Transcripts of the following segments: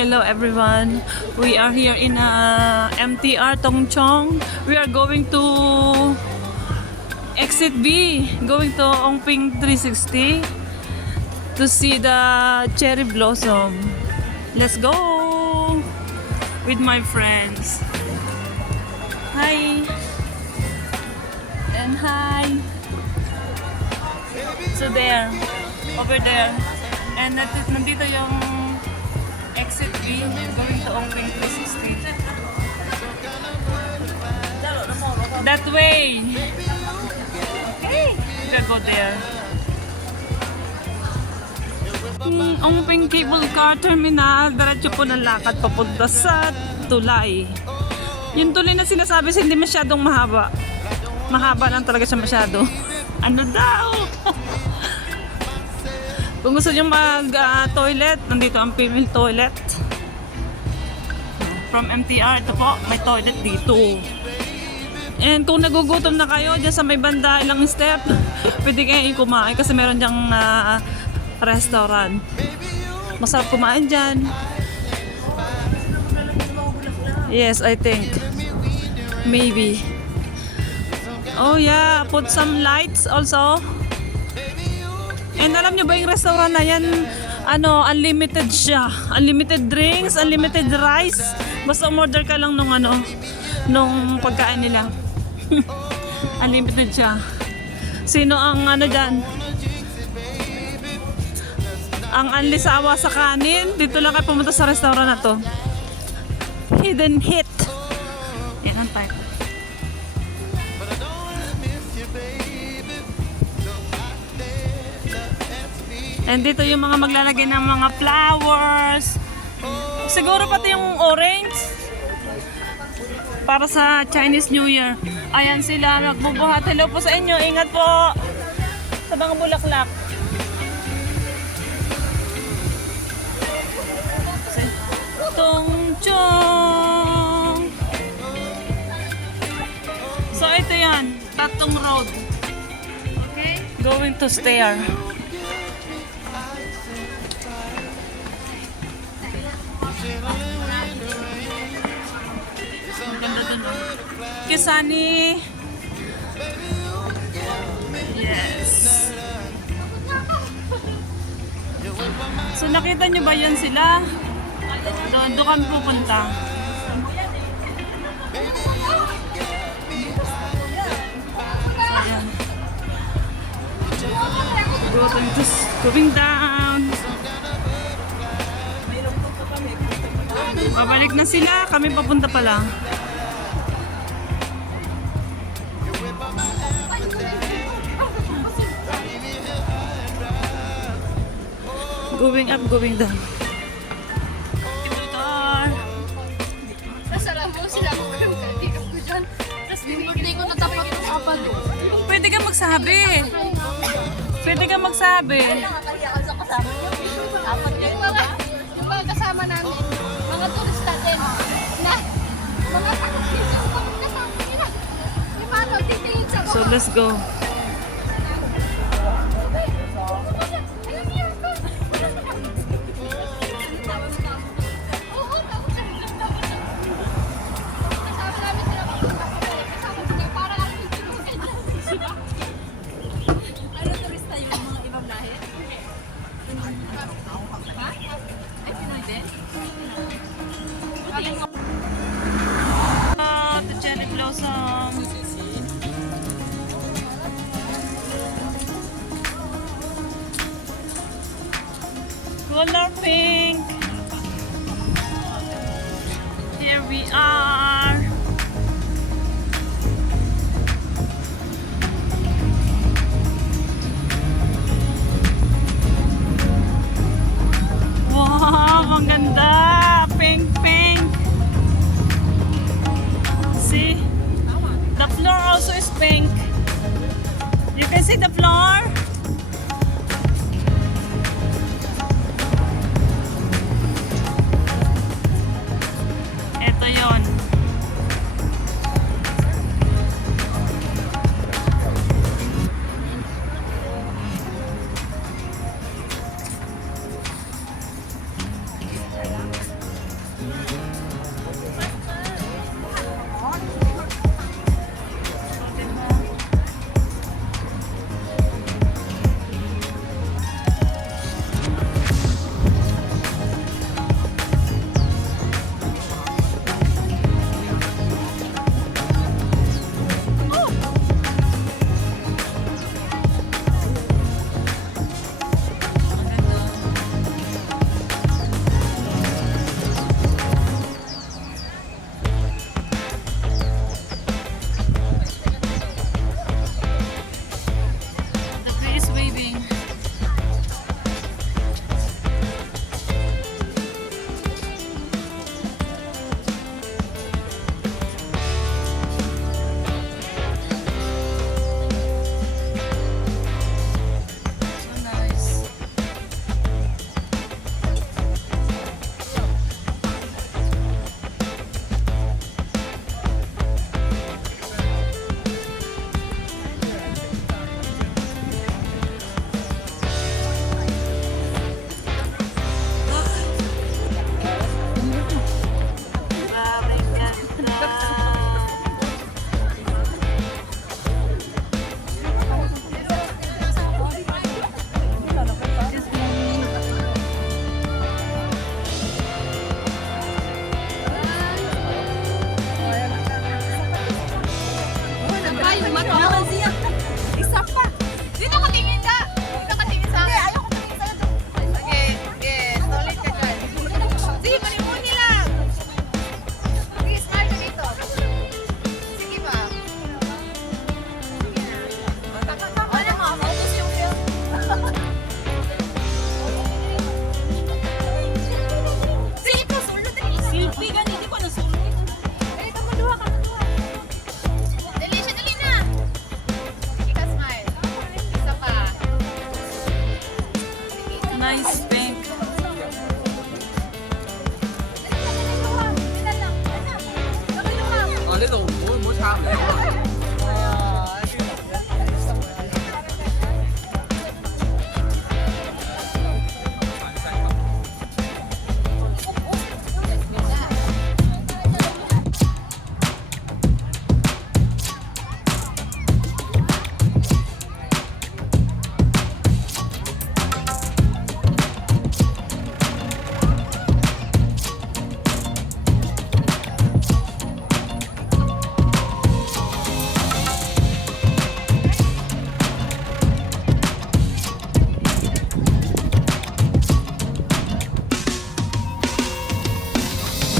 Hello everyone. We are here in MTR Tongchong. We are going to Exit B, going to Ongping 360 to see the cherry blossom. Let's go with my friends. Hi. And hi. So there, over there. And nandito yung Exit B, going to Ongping 360. That way. Okay, we'll go there. Ongping Cable Car Terminal, diretso po ng lakad papunta sa tulay. Yung tulay na sinasabi, hindi masyadong mahaba. Mahaba lang talaga siya masyado. Ano daw? Kung gusto nyo mag-toilet, nandito ang female toilet. From MTR, ito po, may toilet dito. And kung nagugutom na kayo, dyan sa may banda, ilang step, pwede kayo kumain kasi meron dyang restaurant. Masarap kumain dyan. Yes, I think. Maybe. Oh yeah, put some lights also. And alam nyo ba yung restaurant na yan, unlimited siya. Unlimited drinks, unlimited rice. Basta umorder ka lang nung pagkain nila. Unlimited siya. Sino ang dyan? Ang anlisawa sa kanin, dito lang kayo pumunta sa restaurant na to. Hidden hit. Yan ang type. And dito yung mga maglalagay ng mga flowers. Siguro pati yung orange. Para sa Chinese New Year. Ayan sila, magbubuhat. Hello po sa inyo. Ingat po sa mga bulaklak. Tongchong. So ito yan. Tatong Road. Okay? Going to stair. Kisani. Yes. So nakita nyo ba yan sila? Doon kami pupunta. So ayan. Going down. Pabalik na sila. Kami papunta pa lang. Going up, going down. Cable car. Nasarap mo sila ko yung kaibigan ko dyan. Tapos hindi ko natapat ng apalo. Pwede ka magsabi. Pwede ka magsabi. Nakakaliyakan sa kasama niyo. Apat yun. Yung mga kasama namin, mga turista din. Na, mga takot dito. Bakit kasama nila? Yung mga titingin sa So let's go. The cherry blossom. Color pink. Here we are. Wow, ang ganda. Pink, pink. See? The floor also is pink. You can see the floor. Ito yon.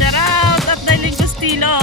Shout out at Daling Costilo.